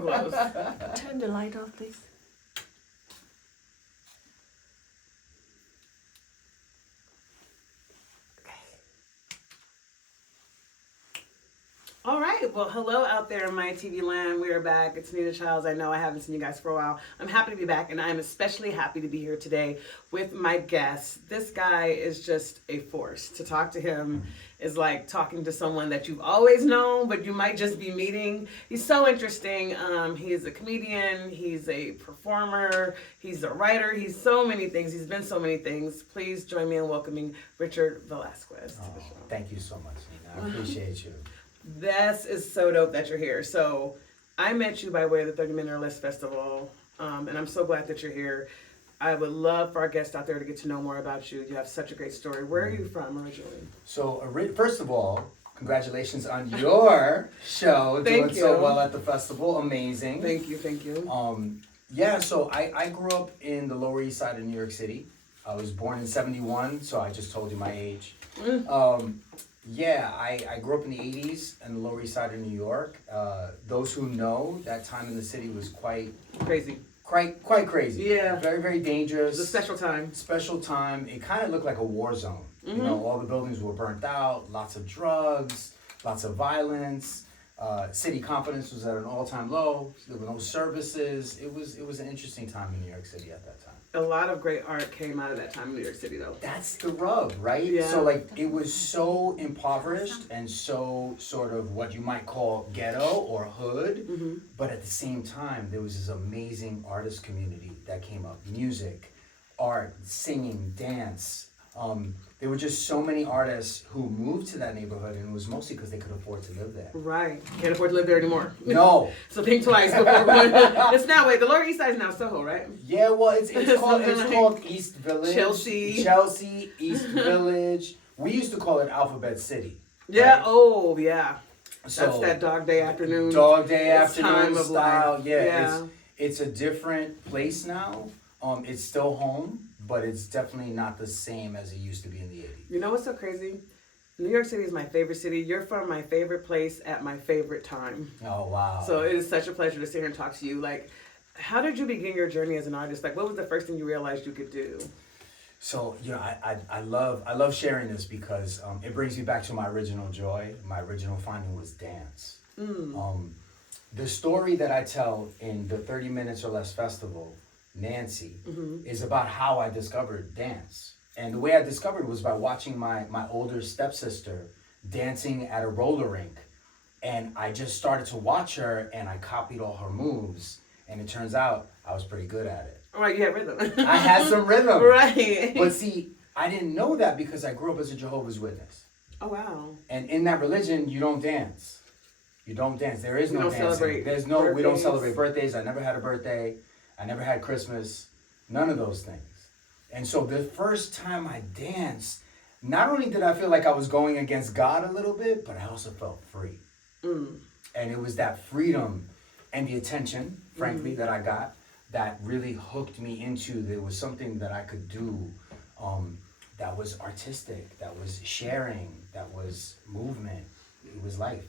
Close. Turn the light off, please. All right. Well, hello out there in my TV land. We are back. It's Nina Childs. I know I haven't seen you guys for a while. I'm happy to be back, and I'm especially happy to be here today with my guest. This guy is just a force. To talk to him is like talking to someone that you've always known, but you might just be meeting. He's so interesting. He is a comedian. He's a performer. He's a writer. He's so many things. He's been so many things. Please join me in welcoming Richard Velazquez to the show. Thank you so much, Nina. I appreciate you. This is so dope that you're here. So I met you by way of the 30 Minute or Less Festival, and I'm so glad that you're here. I would love for our guests out there to get to know more about you. You have such a great story. Where are you from originally? So, first of all, congratulations on your show. Thank Doing you. so well at the festival. Amazing. Thank you, thank you. Yeah, so I grew up in the Lower East Side of New York City. I was born in 71, so I just told you my age. Yeah, I grew up in the 80s in the Lower East Side of New York. Those who know, that time in the city was quite Crazy. crazy. Yeah. Very, very dangerous. It's a special time. Special time. It kind of looked like a war zone. You know, all the buildings were burnt out, lots of drugs, lots of violence. City confidence was at an all-time low. There were no services. It was an interesting time in New York City at that time. A lot of great art came out of that time in New York City, though. That's the rub, right? Yeah. So like it was so impoverished and so sort of what you might call ghetto or hood, but at the same time there was this amazing artist community that came up. Music, art, singing, dance. There were just so many artists who moved to that neighborhood, and it was mostly because they could afford to live there. Right. Can't afford to live there anymore. No. So think twice before going. It's now, wait, the Lower East Side is now Soho, right? Yeah, well, it's called East Village. Chelsea, East Village. We used to call it Alphabet City. Yeah, right? oh, yeah. So, That's that dog day afternoon. Dog day It's afternoon time of style. life. Yeah, Yeah. It's a different place now. It's still home, but it's definitely not the same as it used to be in the 80s. You know what's so crazy? New York City is my favorite city. You're from my favorite place at my favorite time. Oh, wow. So it is such a pleasure to sit here and talk to you. Like, how did you begin your journey as an artist? Like, what was the first thing you realized you could do? So, you know, I love sharing this because it brings me back to my original joy. My original finding was dance. The story that I tell in the 30 Minutes or Less Festival, Nancy, is about how I discovered dance. And the way I discovered it was by watching my older stepsister dancing at a roller rink. And I just started to watch her and I copied all her moves. And it turns out I was pretty good at it. All right, you had rhythm. I had some rhythm. Right. But see, I didn't know that because I grew up as a Jehovah's Witness. Oh, wow. And in that religion, you don't dance. You don't dance. There is We no don't dancing. celebrate We don't birthdays. celebrate birthdays. I never had a birthday. I never had Christmas. None of those things. And so the first time I danced, not only did I feel like I was going against God a little bit, but I also felt free. And it was that freedom and the attention, frankly, that I got that really hooked me into there was something that I could do that was artistic, that was sharing, that was movement. It was life.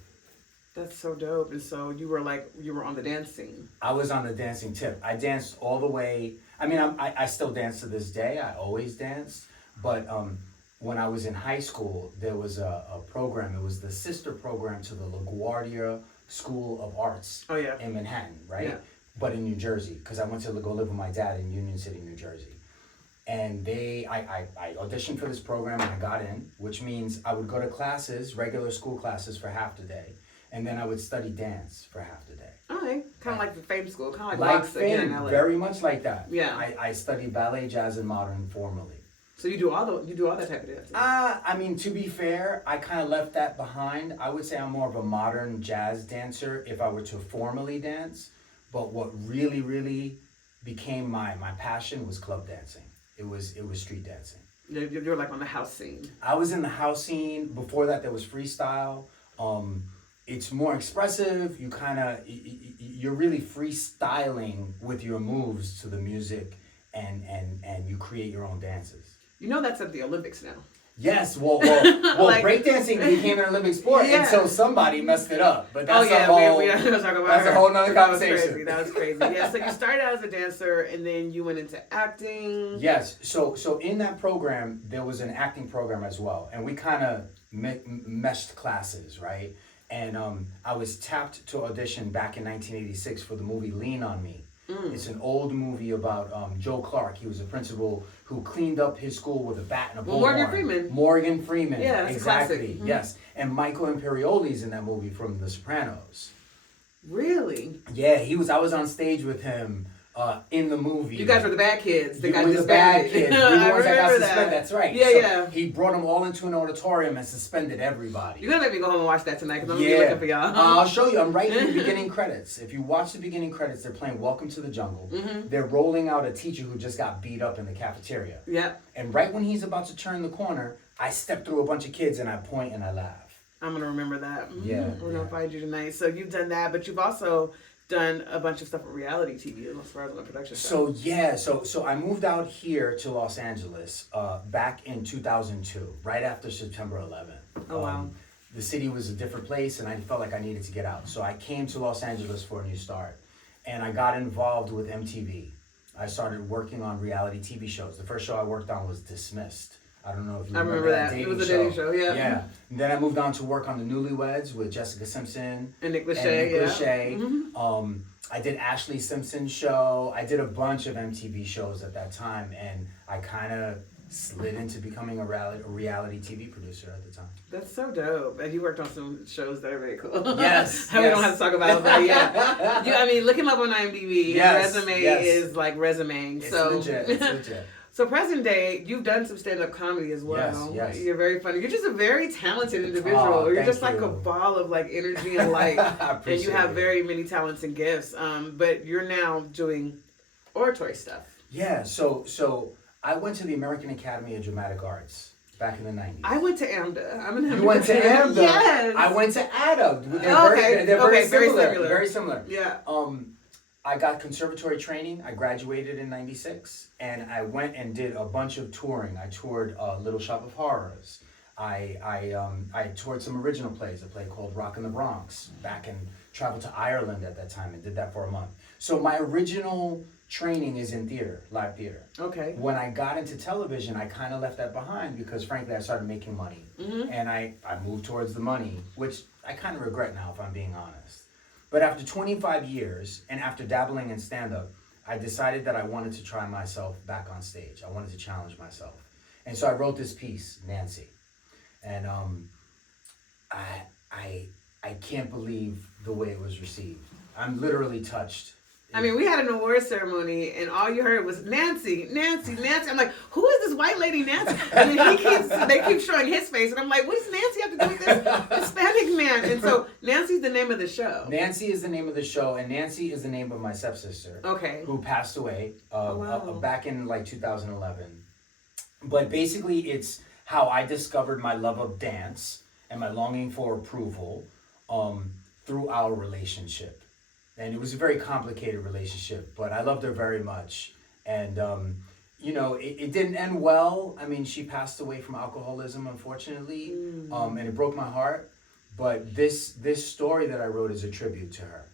That's so dope. And so you were on the dance scene. I was on the dancing tip. I danced all the way. I mean, I still dance to this day. I always danced. But when I was in high school, there was a program. It was the sister program to the LaGuardia School of Arts in Manhattan, right? Yeah. But in New Jersey, because I went to go live with my dad in Union City, New Jersey. And I auditioned for this program and I got in, which means I would go to classes, regular school classes for half the day. And then I would study dance for half the day. All right. Kind of like the Fame School. Kind of Like like Roxy here in Fame, LA. very much like that. Yeah. I studied ballet, jazz, and modern formally. So you do all that type of dance. I mean, to be fair, I kind of left that behind. I would say I'm more of a modern jazz dancer if I were to formally dance. But what really, really became my passion was club dancing. It was street dancing. You're like on the house scene. I was in the house scene. Before that, there was freestyle. It's more expressive. You're really freestyling with your moves to the music, and you create your own dances. You know that's at the Olympics now. Yes, well, Like- breakdancing became an Olympic sport Yeah. until somebody messed it up. But Oh that's yeah, a whole, we are talking about that's her. a whole nother That was conversation. crazy. That was crazy. Yeah, so you started out as a dancer, and then you went into acting. Yes, so in that program there was an acting program as well, and we kind of meshed classes, right? And I was tapped to audition back in 1986 for the movie Lean on Me. It's an old movie about Joe Clark. He was a principal who cleaned up his school with a bat and a bullhorn. Morgan Freeman. Morgan Freeman. Yeah, that's exactly. a classic. Yes, and Michael Imperioli's in that movie from The Sopranos. Really? Yeah, I was on stage with him in the movie. You guys were the bad kids. They You got were the bad disbanded. kids. We were the I ones that got remember suspended. that. That's right. Yeah, So yeah. He brought them all into an auditorium and suspended everybody. You're gonna make me go home and watch that tonight because I'm gonna be looking for y'all. I'll show you. I'm right in the beginning credits. If you watch the beginning credits, they're playing Welcome to the Jungle. They're rolling out a teacher who just got beat up in the cafeteria. Yep. And right when he's about to turn the corner, I step through a bunch of kids and I point and I laugh. I'm gonna remember that. Yeah, We're gonna find you tonight. So you've done that, but you've also done a bunch of stuff with reality TV as far as on the production side. So yeah, so I moved out here to Los Angeles back in 2002, right after September 11th. Oh, wow. The city was a different place, and I felt like I needed to get out. So I came to Los Angeles for a new start, and I got involved with MTV. I started working on reality TV shows. The first show I worked on was Dismissed. I don't know if you remember that. It was a dating show, yeah. Yeah. And then I moved on to work on The Newlyweds with Jessica Simpson. And Nick Lachey, Lachey. I did Ashley Simpson's show. I did a bunch of MTV shows at that time, and I kind of slid into becoming a reality TV producer at the time. That's so dope. And you worked on some shows that are very cool. Yes. We don't have to talk about that yet. Look him up on IMDb. Yes, His resume yes. is like resume. It's So legit. It's legit. So present day, you've done some stand-up comedy as well. Yes. You're very funny. You're just a very talented individual. Oh, You're thank just like you. a ball of like energy and light. I And appreciate you have it. very many talents and gifts. But you're now doing oratory stuff. Yeah, so I went to the American Academy of Dramatic Arts back in the 90s. I went to AMDA. I'm an You went to AMDA? Yes. I went to ADA. They're Okay. They're Okay, very very similar. similar. Very similar. Yeah. I got conservatory training. I graduated in 96, and I went and did a bunch of touring. I toured Little Shop of Horrors. I toured some original plays, a play called Rock in the Bronx, traveled to Ireland at that time and did that for a month. So my original training is in theater, live theater. Okay. When I got into television, I kind of left that behind because frankly, I started making money. And I moved towards the money, which I kind of regret now if I'm being honest. But after 25 years and after dabbling in stand-up, I decided that I wanted to try myself back on stage. I wanted to challenge myself. And so I wrote this piece, Nancy. And I can't believe the way it was received. I'm literally touched. We had an award ceremony, and all you heard was Nancy, Nancy, Nancy. I'm like, who is this white lady, Nancy? And then they keep showing his face, and I'm like, what does Nancy have to do with this Hispanic man? And so Nancy's the name of the show. Nancy is the name of the show, and Nancy is the name of my stepsister. Okay. Who passed away Wow. back in like 2011. But basically, it's how I discovered my love of dance and my longing for approval through our relationship. And it was a very complicated relationship, but I loved her very much. And, it didn't end well. She passed away from alcoholism, unfortunately, and it broke my heart. But this story that I wrote is a tribute to her.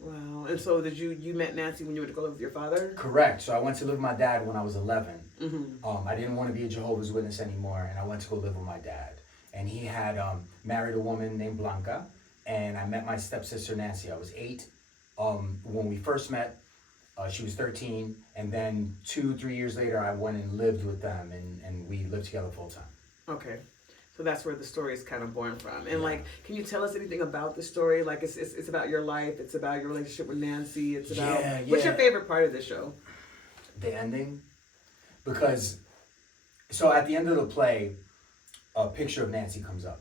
Wow. And so you met Nancy when you went to go live with your father? Correct. So I went to live with my dad when I was 11. I didn't want to be a Jehovah's Witness anymore, and I went to go live with my dad. And he had married a woman named Blanca, and I met my stepsister Nancy. I was 8. When we first met, she was 13, and then 2-3 years later, I went and lived with them, and we lived together full time. Okay. So that's where the story is kind of born from. And can you tell us anything about the story? Like it's about your life, it's about your relationship with Nancy, it's about what's your favorite part of the show? The ending. Because so at the end of the play, a picture of Nancy comes up.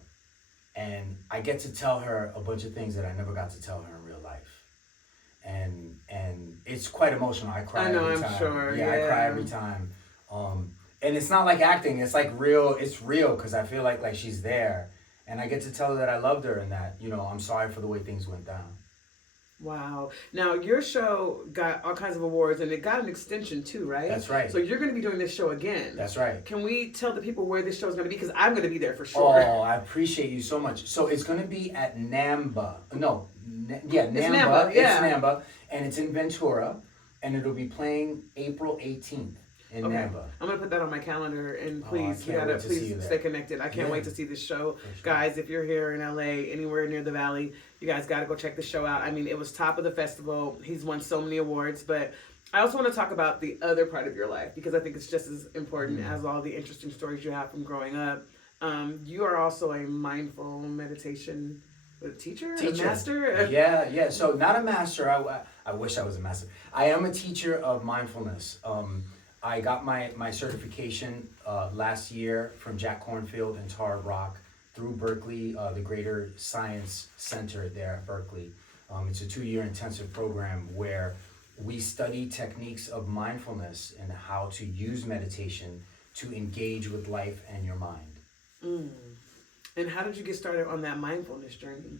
And I get to tell her a bunch of things that I never got to tell her in real life. And it's quite emotional. I cry every time. Sure. Yeah, I cry every time. And it's not like acting. It's like real. It's real because I feel like she's there, and I get to tell her that I loved her and that I'm sorry for the way things went down. Wow. Now, your show got all kinds of awards and it got an extension too, right? That's right. So you're going to be doing this show again. That's right. Can we tell the people where this show is going to be? Because I'm going to be there for Oh, sure. I appreciate you so much. So it's going to be at NAMBA. No, NAMBA. It's NAMBA, yeah. It's NAMBA, and it's in Ventura, and it'll be playing April 18th in NAMBA. I'm going to put that on my calendar, and Oh, I please, can't wait to see you please there. stay connected. I can't Yeah. wait to see this show. Sure. Guys, if you're here in LA, anywhere near the Valley, you guys got to go check the show out. I mean, it was top of the festival. He's won so many awards, but I also want to talk about the other part of your life because I think it's just as important as all the interesting stories you have from growing up. You are also a mindful meditation teacher, a master? Yeah. So not a master. I wish I was a master. I am a teacher of mindfulness. I got my certification last year from Jack Kornfield and Tara Brock through Berkeley, the Greater Science Center there at Berkeley. It's a 2-year intensive program where we study techniques of mindfulness and how to use meditation to engage with life and your mind. And how did you get started on that mindfulness journey?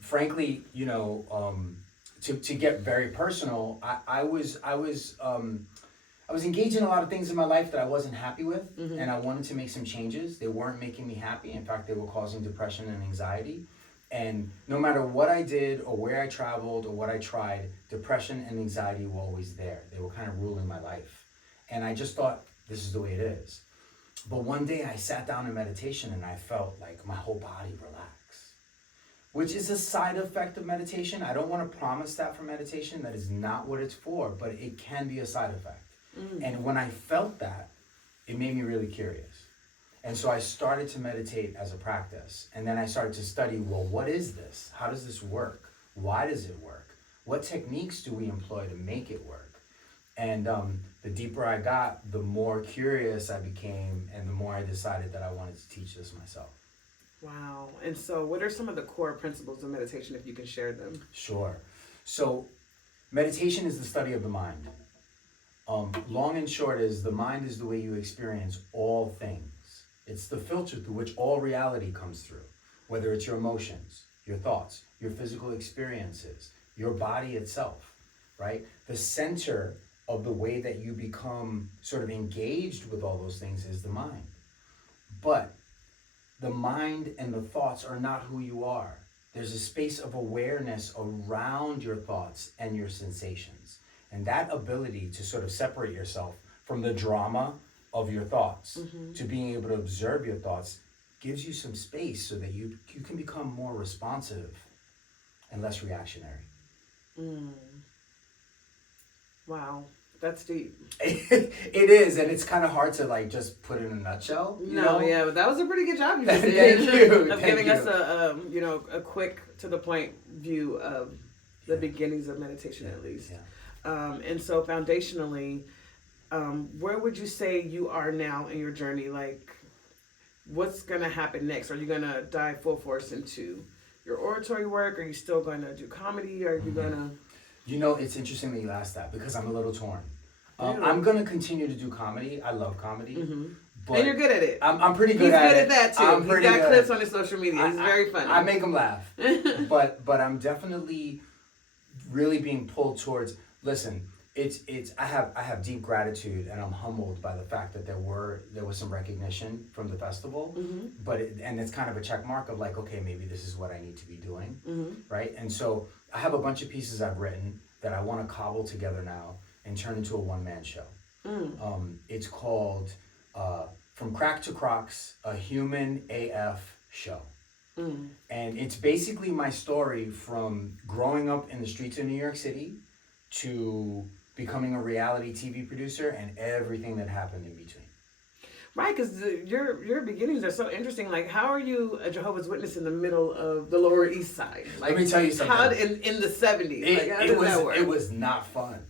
Frankly, to get very personal, I was engaged in a lot of things in my life that I wasn't happy with, and I wanted to make some changes. They weren't making me happy. In fact, they were causing depression and anxiety. And no matter what I did or where I traveled or what I tried, depression and anxiety were always there. They were kind of ruling my life. And I just thought, this is the way it is. But one day I sat down in meditation and I felt like my whole body relax, which is a side effect of meditation. I don't want to promise that for meditation. That is not what it's for, but it can be a side effect. And when I felt that, it made me really curious. And so I started to meditate as a practice. And then I started to study, well, what is this? How does this work? Why does it work? What techniques do we employ to make it work? And the deeper I got, the more curious I became, and the more I decided that I wanted to teach this myself. Wow. And so what are some of the core principles of meditation, if you can share them? Sure. So meditation is the study of the mind. Long and short is the mind is the way you experience all things. It's the filter through which all reality comes through, whether it's your emotions, your thoughts, your physical experiences, your body itself, right? The center of the way that you become sort of engaged with all those things is the mind. But the mind and the thoughts are not who you are. There's a space of awareness around your thoughts and your sensations. And that ability to sort of separate yourself from the drama of your thoughts to being able to observe your thoughts gives you some space so that you can become more responsive and less reactionary. Wow. That's deep. It is, and it's kind of hard to like just put in a nutshell. You know? Yeah, but that was a pretty good job you just did. Thank giving you. us a quick to the point view of the beginnings of meditation, at least. And so foundationally, where would you say you are now in your journey? Like, what's gonna happen next? Are you gonna dive full force into your oratory work? Are you still gonna do comedy? Are you gonna? You know, it's interesting that you asked that because I'm a little torn. Really? I'm gonna continue to do comedy. I love comedy, but And you're good at it. I'm pretty good He's at good it. at that too. I'm He's pretty got good. clips on his social media. He's very funny. I make him laugh, but I'm definitely really being pulled towards. Listen, I have deep gratitude, and I'm humbled by the fact that there was some recognition from the festival, but it's kind of a check mark of like, okay, maybe this is what I need to be doing, right? And so I have a bunch of pieces I've written that I want to cobble together now and turn into a one-man show. It's called From Crack to Crocs, a Human AF Show. And it's basically my story from growing up in the streets of New York City to becoming a reality TV producer and everything that happened in between. Right, because your beginnings are so interesting. Like, how are you a Jehovah's Witness in the middle of the Lower East Side? Like, let me tell you something. How in the 70s? How does that work? It was not fun.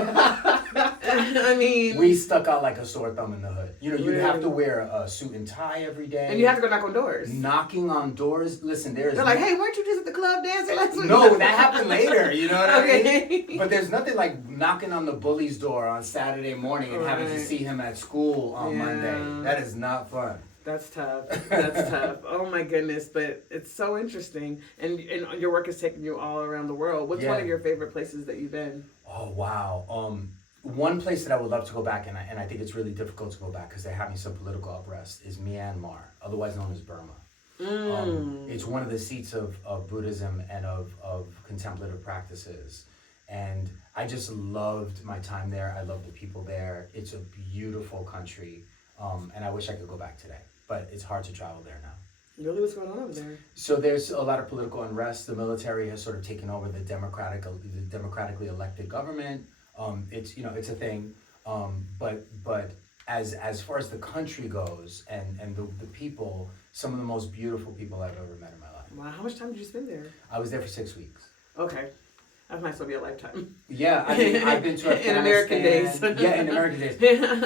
I mean, we stuck out like a sore thumb in the hood. You know, you really? have to wear a suit and tie every day. And you have to go knock on doors. Knocking on doors. Listen, They're like, hey, weren't you just at the club dancing last week? No, that happened later. You know what I Okay. mean? But there's nothing like knocking on the bully's door on Saturday morning and having to Right. see him at school on Yeah. Monday. That is not fun. That's tough. That's tough. Oh my goodness, but it's so interesting. And your work is taking you all around the world. What's one of your favorite places that you've been? Oh wow. One place that I would love to go back, and I think it's really difficult to go back because they're having some political unrest, is Myanmar, otherwise known as Burma. It's one of the seats of Buddhism and of contemplative practices. And I just loved my time there. I love the people there. It's a beautiful country. And I wish I could go back today, but it's hard to travel there now. Really, what's going on over there? So there's a lot of political unrest. The military has sort of taken over the democratically elected government. It's a thing. But as far as the country goes and the people, some of the most beautiful people I've ever met in my life. Wow, how much time did you spend there? I was there for 6 weeks. Okay. That might still be a lifetime. Yeah, I mean, I've been to Afghanistan. In American days. Yeah, in American days.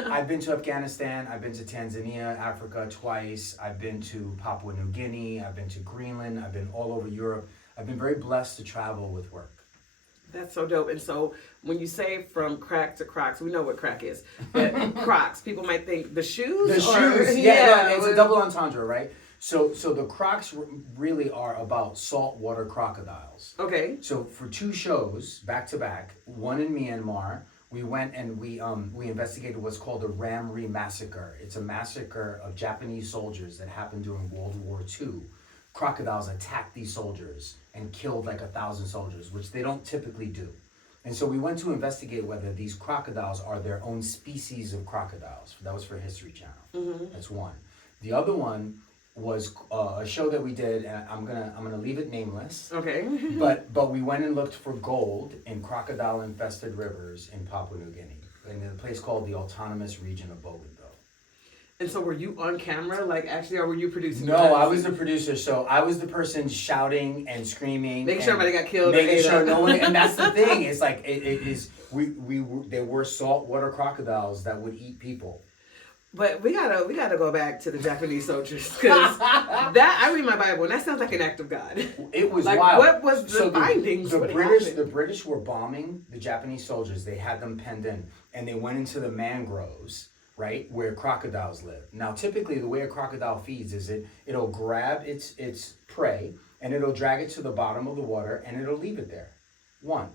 I've been to Afghanistan. I've been to Tanzania, Africa twice. I've been to Papua New Guinea. I've been to Greenland. I've been all over Europe. I've been very blessed to travel with work. That's so dope. And so when you say from crack to Crocs, we know what crack is. But Crocs, people might think the shoes? The shoes, yeah. No, it's a double entendre, right? So the Crocs really are about saltwater crocodiles. Okay. So for 2 shows back to back, one in Myanmar, we went and we investigated what's called the Ram Re massacre. It's a massacre of Japanese soldiers that happened during World War II. Crocodiles attacked these soldiers and killed like 1,000 soldiers, which they don't typically do. And so we went to investigate whether these crocodiles are their own species of crocodiles. That was for History Channel. Mm-hmm. That's one. The other one was a show that we did, and I'm gonna leave it nameless. Okay. but we went and looked for gold in crocodile-infested rivers in Papua New Guinea, in a place called the Autonomous Region of Bougainville. And so were you on camera, like actually, or were you producing? No, I was the producer, so I was the person shouting and screaming, making sure nobody got killed, making sure no one. And that's the thing. It's like there were saltwater crocodiles that would eat people. But we gotta go back to the Japanese soldiers, because that, I read my Bible and that sounds like an act of God. It was like, wild. What was the findings? The British were bombing the Japanese soldiers. They had them penned in, and they went into the mangroves, right, where crocodiles live. Now, typically, the way a crocodile feeds is it'll grab its prey and it'll drag it to the bottom of the water and it'll leave it there. One,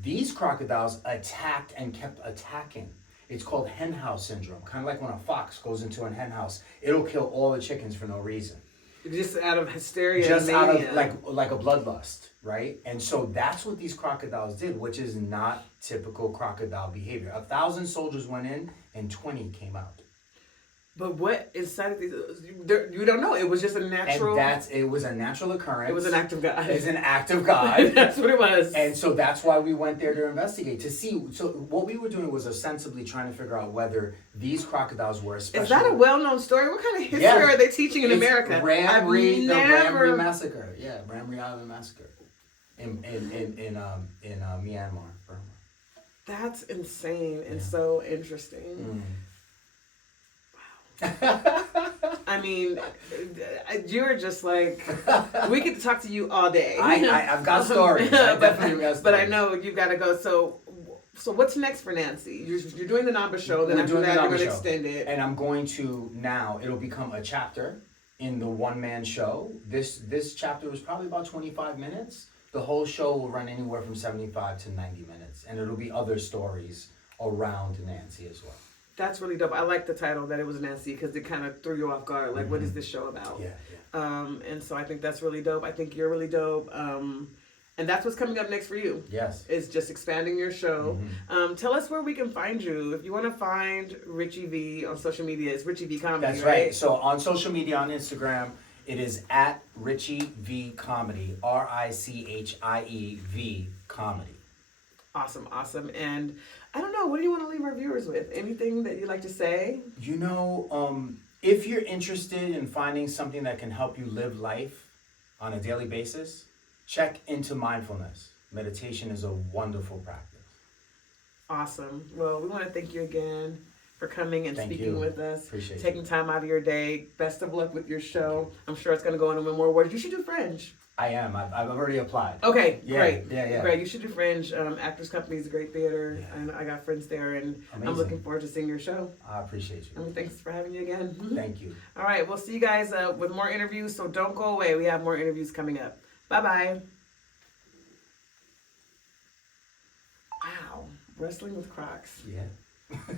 these crocodiles attacked and kept attacking. It's called henhouse syndrome. Kind of like when a fox goes into a henhouse, it'll kill all the chickens for no reason. Just out of hysteria. Just out of like a bloodlust, right? And so that's what these crocodiles did, which is not typical crocodile behavior. 1,000 soldiers went in and 20 came out. But what inside of these? You don't know. It was just a natural. And it was a natural occurrence. It was an act of God. It's an act of God. That's what it was. And so that's why we went there to investigate, to see. So what we were doing was ostensibly trying to figure out whether these crocodiles were especially. Is that a well-known story? What kind of history are they teaching in America? The Ram Re massacre. Yeah, Ram Re Island massacre in Myanmar, Burma. That's insane and so interesting. I mean, you're just like, we get to talk to you all day. I've got stories. I definitely got stories. But I know you've got to go. So what's next for Nancy? You're doing the Namba show. Then after that, you're going to extend it. And I'm going to it'll become a chapter in the one-man show. This chapter is probably about 25 minutes. The whole show will run anywhere from 75 to 90 minutes. And it'll be other stories around Nancy as well. That's really dope. I like the title that it was Nancy because it kind of threw you off guard. Like, what is this show about? Yeah. And so I think that's really dope. I think you're really dope. And that's what's coming up next for you. Yes. Is just expanding your show. Tell us where we can find you. If you want to find Richie V on social media, it's Richie V Comedy. That's right. So on social media, on Instagram, it is at Richie V Comedy. RICHIEV Comedy. Awesome. And I don't know, what do you want to leave our viewers with? Anything that you'd like to say? You know, if you're interested in finding something that can help you live life on a daily basis, check into mindfulness. Meditation is a wonderful practice. Awesome. Well, we want to thank you again for coming and speaking with us. Appreciate taking time out of your day. Best of luck with your show. I'm sure it's going to go on and win more awards. You should do Fringe. I am. I've already applied. Okay, Yeah, great. yeah. Great. You should do Fringe. Actors Company is a great theater, Yeah. and I got friends there, and I'm Amazing. looking forward to seeing your show. I appreciate you. And thanks for having you again. Thank you. All right, we'll see you guys with more interviews, so don't go away. We have more interviews coming up. Bye-bye. Wow, wrestling with Crocs. Yeah.